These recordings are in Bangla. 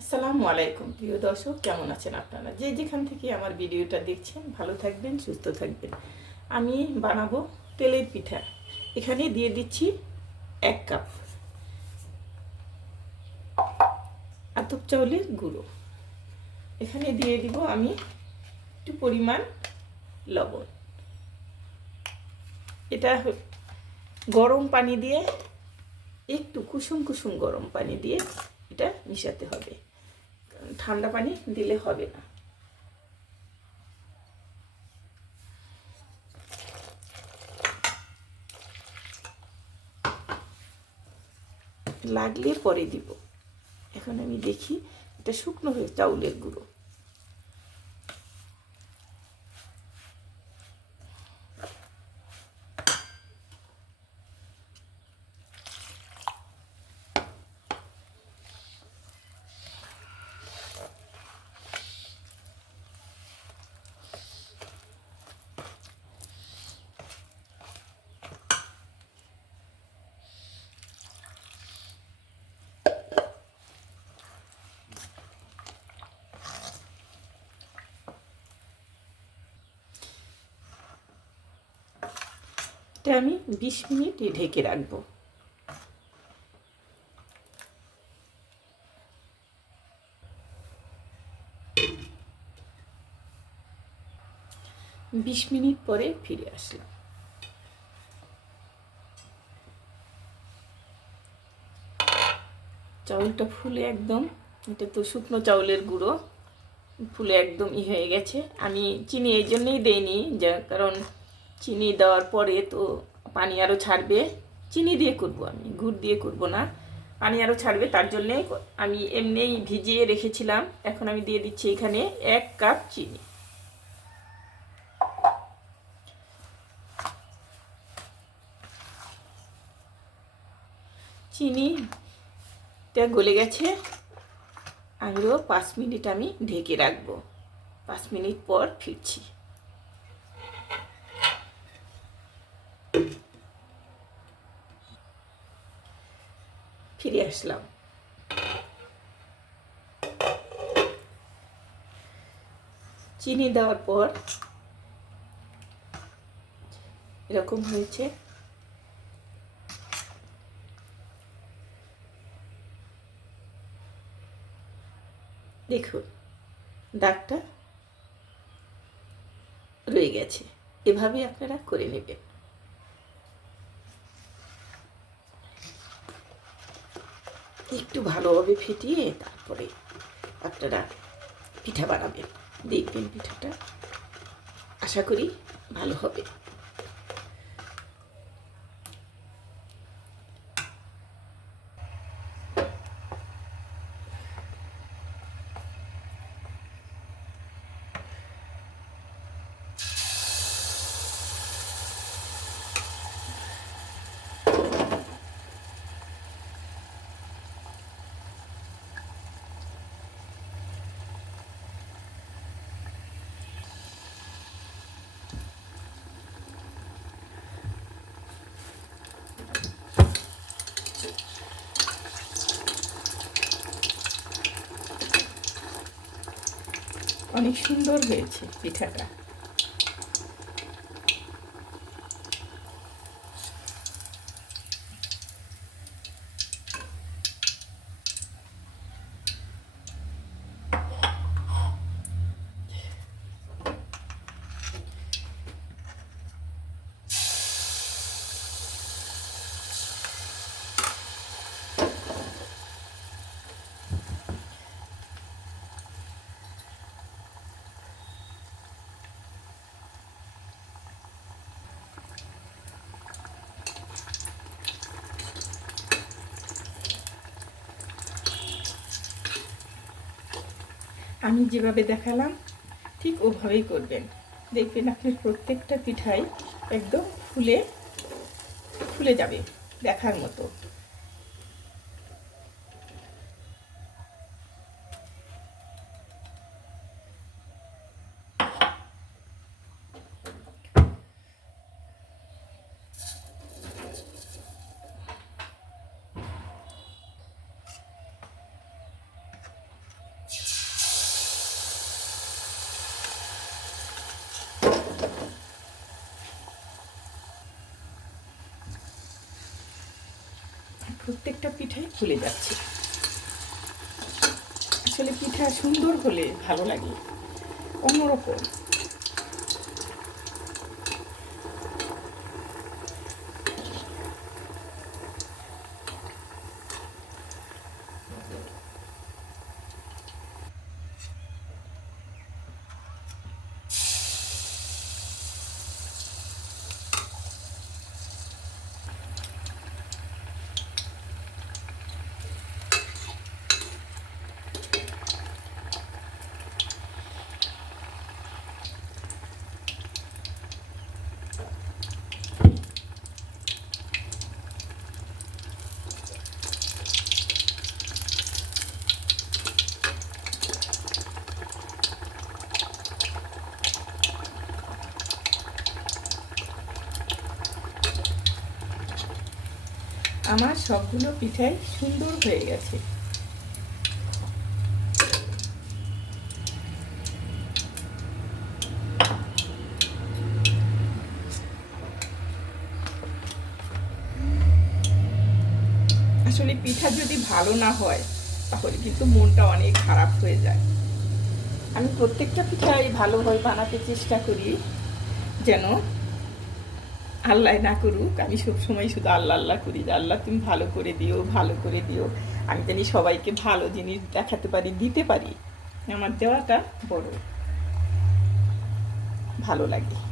আসসালামু আলাইকুম, প্রিয় দর্শক, কেমন আছেন আপনারা? যে যেখান থেকে আমার ভিডিওটা দেখছেন, ভালো থাকবেন, সুস্থ থাকবেন। আমি বানাবো তেলের পিঠা। এখানে দিয়ে দিচ্ছি এক কাপ আতপ চাউলের গুঁড়ো। এখানে দিয়ে দিব আমি একটু পরিমাণ লবণ। এটা গরম পানি দিয়ে, একটু কুসুম কুসুম গরম পানি দিয়ে এটা মিশাতে হবে। ঠান্ডা পানি দিলে হবে না। লাগলে পরে দিব। এখন আমি দেখি এটা শুকনো হয়ে চাউলের গুঁড়ো। এটা আমি বিশ মিনিট ঢেকে রাখব। বিশ মিনিট পরে ফিরে আসলাম। চাউলটা ফুলে একদম, এটা তো শুকনো চাউলের গুঁড়ো, ফুলে একদম ই হয়ে গেছে। আমি চিনি এই জন্যই দেইনি, যা কারণ চিনি দেওয়ার পরে তো পানি আরও ছাড়বে। চিনি দিয়ে করব আমি, গুড় দিয়ে করব না। পানি আরও ছাড়বে, তার জন্যে আমি এমনিই ভিজিয়ে রেখেছিলাম। এখন আমি দিয়ে দিচ্ছি এখানে এক কাপ চিনি। চিনিটা গলে গেছে। আমিও পাঁচ মিনিট আমি ঢেকে রাখব। পাঁচ মিনিট পর ফিরছি। ফিরে আসলাম। চিনি দেওয়ার পর এরকম হয়েছে। দেখুন, দাগটা রয়ে গেছে। এভাবে আপনারা করে নেবেন। একটু ভালোভাবে ফেটিয়ে তারপরে আপনারা পিঠা বানাবেন। দেখবেন পিঠাটা। আশা করি ভালো হবে। অনেক সুন্দর হয়েছে পিঠাটা। আমি যেভাবে দেখালাম, ঠিক ওভাবেই করবেন। দেখবেন আপনার প্রত্যেকটা পিঠাই একদম ফুলে ফুলে যাবে দেখার মতো। প্রত্যেকটা পিঠাই খুলে যাচ্ছে। আসলে পিঠা সুন্দর হলে ভালো লাগে। অন্যরকম। আমার সবগুলো পিঠাই সুন্দর হয়ে গেছে। আসলে পিঠা যদি ভালো না হয়, তাহলে কিন্তু মনটা অনেক খারাপ হয়ে যায়। আমি প্রত্যেকটা পিঠাই ভালোভাবে বানাতে চেষ্টা করি, যেন আল্লাহ না করুক, আমি সবসময় শুধু আল্লাহ আল্লাহ করি। যে আল্লাহ তুমি ভালো করে দিও, ভালো করে দিও। আমি জানি সবাইকে ভালো জিনিস দেখাতে পারি, দিতে পারি। আমার দেওয়াটা বড়। ভালো লাগে।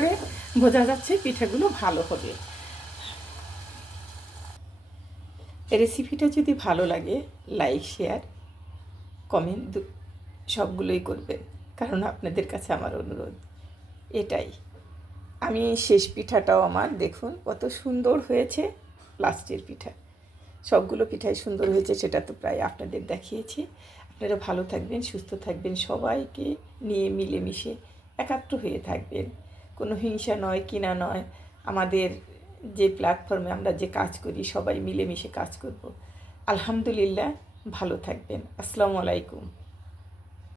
করে বোঝা যাচ্ছে পিঠাগুলো ভালো হবে। রেসিপিটা যদি ভালো লাগে লাইক শেয়ার কমেন্ট সবগুলোই করবেন। কারণ আপনাদের কাছে আমার অনুরোধ। এটাই। আমি শেষ পিঠাটাও আমার, দেখুন কত সুন্দর হয়েছে লাস্টের পিঠা। সবগুলো পিঠাই সুন্দর হয়েছে, সেটা তো প্রায় আপনাদের দেখিয়েছি। আপনারা ভালো থাকবেন, সুস্থ থাকবেন, সবাইকে নিয়ে মিলেমিশে একাত্র হয়ে থাকবেন। কোনো হিংসা নয়, কিনা নয়। আমাদের যে প্ল্যাটফর্মে আমরা যে কাজ করি, সবাই মিলেমিশে কাজ করব। আলহামদুলিল্লাহ, ভালো থাকবেন। আসসালামু আলাইকুম।